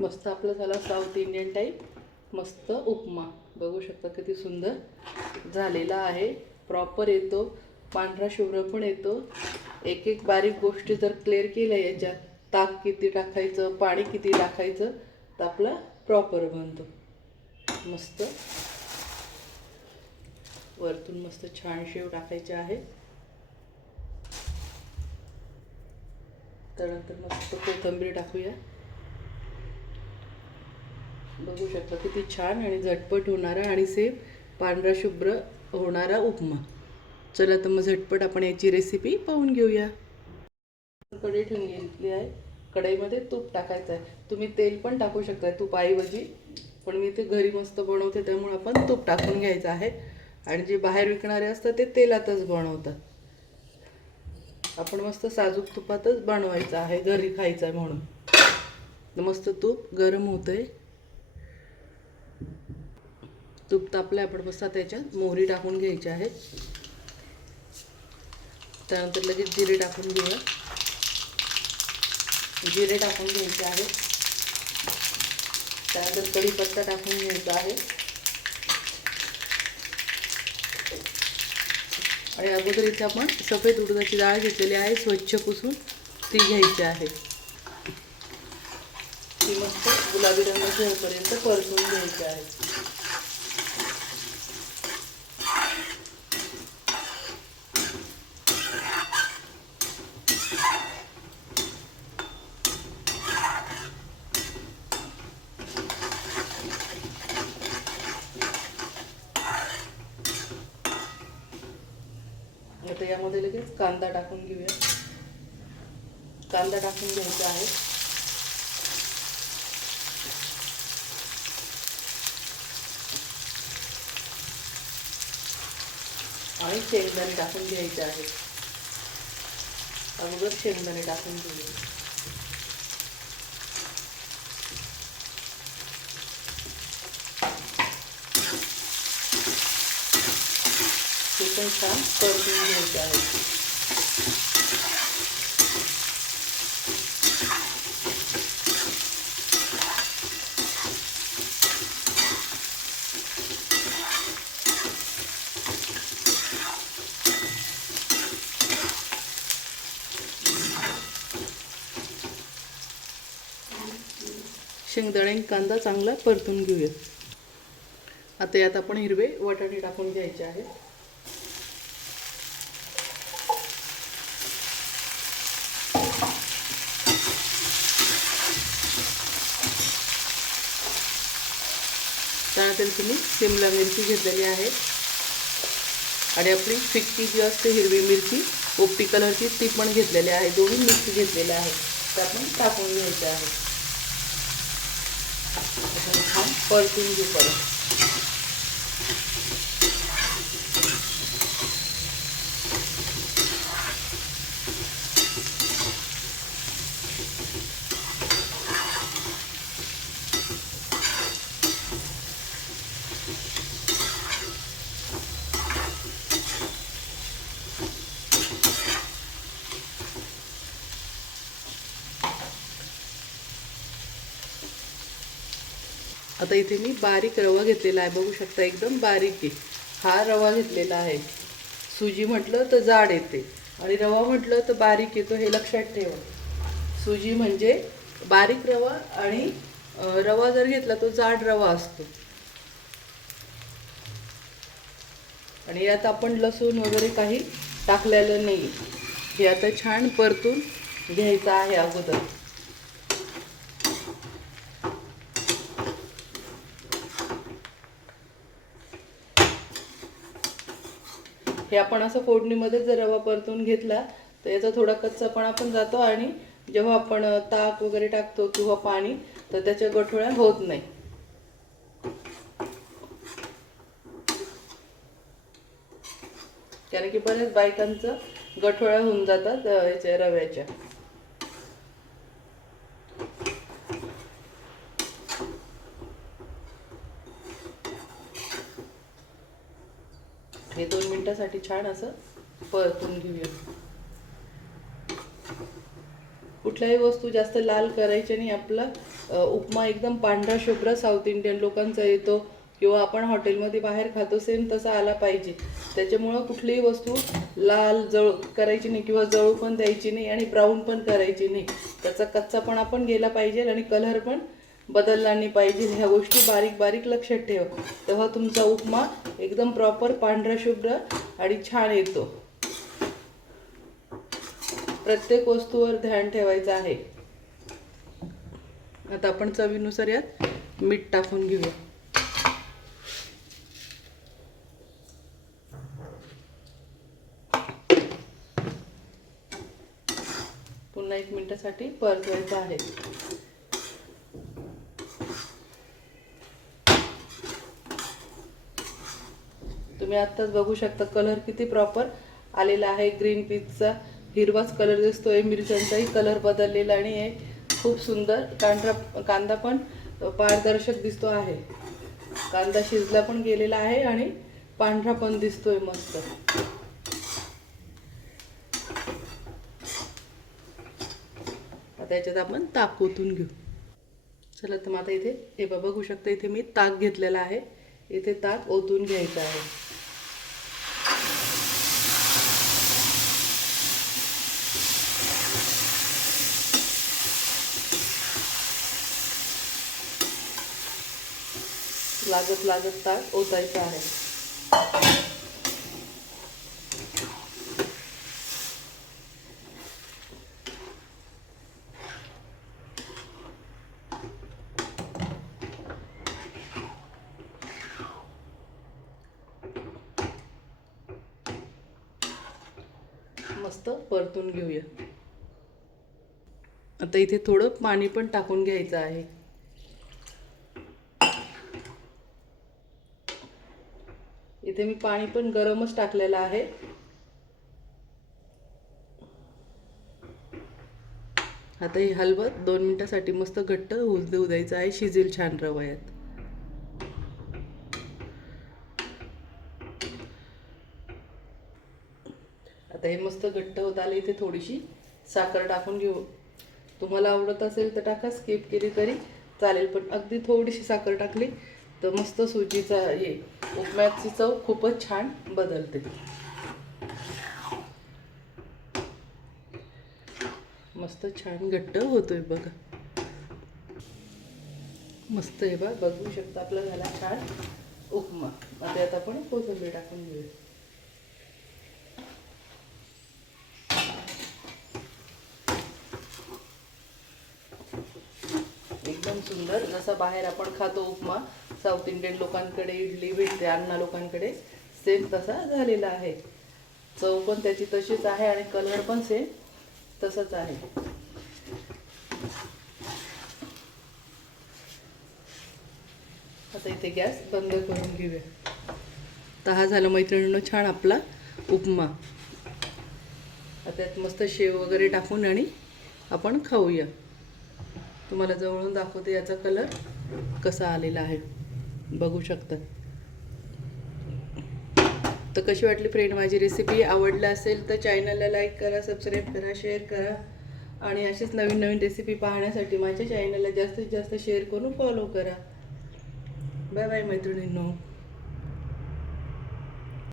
मस्त आपला झाला साऊथ इंडियन टाईप मस्त उपमा. बघू शकता किती सुंदर झालेला आहे. प्रॉपर येतो, पांढरा शुभ्र पण येतो. एक एक बारीक गोष्टी जर क्लिअर केल्या याच्यात, ताक किती टाकायचं, पाणी किती टाकायचं, तर आपला प्रॉपर बनतो. मस्त वरतून मस्त छान शेव टाकायचे आहे. त्यानंतर मस्त कोथिंबीर टाकूया. बघू शकता किती छान आणि झटपट होणारा आणि सेम पांढरा शुभ्र होणारा उपमा. चला तर मग झटपट आपण याची रेसिपी पाहून घेऊया. कढई ठेवून घेतली आहे. कढईमध्ये तूप टाकायचं आहे. तुम्ही तेल पण टाकू शकता तुपाऐवजी, पण मी ते घरी मस्त बनवते त्यामुळे आपण तूप टाकून घ्यायचं आहे. आणि जे बाहेर विकणारे असतात ते तेलातच बनवतात. आपण मस्त साजूक तुपातच बनवायचं आहे, घरी खायचं आहे म्हणून. मस्त तूप गरम होतंय. तूप तापलं, आपण मस्त त्याच्यात मोहरी टाकून घ्यायची आहे. त्यानंतर लगेच जिरे टाकून घेऊया. जिरे टाकून घ्यायचे आहे. त्यानंतर कढीपत्ता टाकून घ्यायचा आहे. आणि अगोदर इथे आपण सफेद उडदाची डाळ घेतलेली आहे, स्वच्छ पुसून ती घ्यायची आहे. ती मस्त गुलाबी रंगाची होईपर्यंत परतून घ्यायची आहे. आता यामध्ये लगेच कांदा टाकून घेऊया. कांदा टाकून घ्यायचा आहे. आणि शेंगदाणे टाकून घ्यायचे आहे. अगोदर शेंगदाणे टाकून घेऊया. ते पण छान परतून घ्यायचे आहे. शेंगदाणे कांदा चांगला परतून घेऊया. आता यात आपण हिरवे वाटाणे टाकून घ्यायचे आहेत. त्यानंतर तुम्ही शिमला मिरची घेतलेली आहे आणि आपली फिक्की जी असते हिरवी मिरची पोपटी कलरची ती पण घेतलेली आहे. दोन्ही मिरची घेतलेल्या आहेत, त्या आपण टाकून घ्यायच्या आहेत. छान परतून घेऊ परत. आता इथे मी बारीक रवा घेतलेला आहे. बघू शकता एकदम बारीक आहे. हा रवा घेतलेला आहे. सुजी म्हटलं तर जाड येते आणि रवा म्हटलं तर बारीक येतो, हे लक्षात ठेवा. सुजी म्हणजे बारीक रवा आणि रवा जर घेतला तो जाड रवा असतो. आणि यात आपण लसूण वगैरे काही टाकलेलं नाही. हे आता छान परतून घ्यायचं आहे अगोदर. हे आपण असं फोडणीमध्ये जर रवा परतून घेतला तर याचा थोडा कच्चापणा पण जातो आणि जेव्हा आपण ताक वगैरे टाकतो किंवा पाणी तर त्याच्या गठोळ्या होत नाही. कारण की बऱ्याच बायकांचं गठोळ्या होऊन जातात याच्या रव्याच्या. हे 2 मिनिटांसाठी छान असं परतून घेऊया. कुठल्याही वस्तू जास्त लाल करायची नाही. आपला उपमा एकदम पांढरा शुभ्र साऊथ इंडियन लोकांचा येतो किंवा आपण हॉटेलमध्ये बाहेर खातो सेम तसा आला पाहिजे. त्याच्यामुळं कुठलीही वस्तू लाल जळू करायची नाही किंवा जळू पण द्यायची नाही आणि ब्राऊन पण करायची नाही. त्याचा कच्चापणा पण गेला पाहिजे आणि कलर पण बदलला नाही पाहिजे. ह्या गोष्टी बारीक बारीक लक्षात ठेवा, तेव्हा तुमचा उपमा एकदम प्रॉपर पांढरा शुभ्र आणि छान येतो. प्रत्येक वस्तूवर ध्यान ठेवायचं आहे. आता आपण चवीनुसार यात मीठ टाकून घेऊया. पुन्हा 1 मिनिटासाठी परतवायचं आहे. तुम्ही आत्ताच बघू शकता कलर किती प्रॉपर आलेला आहे. ग्रीन पीचचा हिरवाच कलर दिसतोय, मिरच्यांचाही कलर बदललेला आणि आहे खूप सुंदर. कांदा पण पारदर्शक दिसतो आहे. कांदा शिजला पण गेलेला आहे आणि पांढरा पण दिसतोय मस्त. आता याच्यात आपण ताक ओतून घेऊ. चला तर मग आता इथे हे बघू शकता, इथे मी ताक घेतलेला आहे. इथे ताक ओतून घ्यायचं आहे. लागत लागत ताक ओतायचं आहे. मस्त परतून घेऊया. आता इथे थोडं पाणी पण टाकून घ्यायचं आहे. इथे मी पाणी पण गरमच टाकलेलं आहे. आता हे हलवत 2 मिनिटासाठी मस्त घट्ट होऊ द्यायचं आहे. शिजेल छान रव्यात. आता हे मस्त घट्ट होत आले. इथे थोडीशी साखर टाकून घेऊ. तुम्हाला आवडत असेल तर टाका, स्किप केली तरी चालेल, पण अगदी थोडीशी साखर टाकली तर मस्त सुजीचा हे उपम्याची चव खूपच छान बदलते. मस्त छान घट्ट होतोय बघा. मस्त आहे बघा, बघू शकता आपला झाला छान उपमा. आता यात आपण कोथिंबीर टाकून घेऊया. एकदम सुंदर, जसा बाहेर आपण खातो उपमा साऊथ इंडियन लोकांकडे इडली भेटते, अण्णा लोकांकडे, सेम तसा झालेला आहे. चव पण त्याची तशीच आहे आणि कलर पण सेम तसंच आहे. आता इथे गॅस बंद करून घेऊया. तर हा झाला मैत्रिणींनो छान आपला उपमा. आता त्यात मस्त शेव वगैरे टाकून आणि आपण खाऊया. तुम्हाला जवळून दाखवते याचा कलर कसा आलेला आहे, बघू शकता. तर कशी वाटली फ्रेंड माझी रेसिपी? आवडलं असेल तर चॅनलला लाईक करा, सबस्क्राईब करा, शेअर करा आणि अशीच नवीन नवीन रेसिपी पाहण्यासाठी माझ्या चॅनलला जास्तीत जास्त शेअर करून फॉलो करा. बाय बाय मैत्रिणींनो.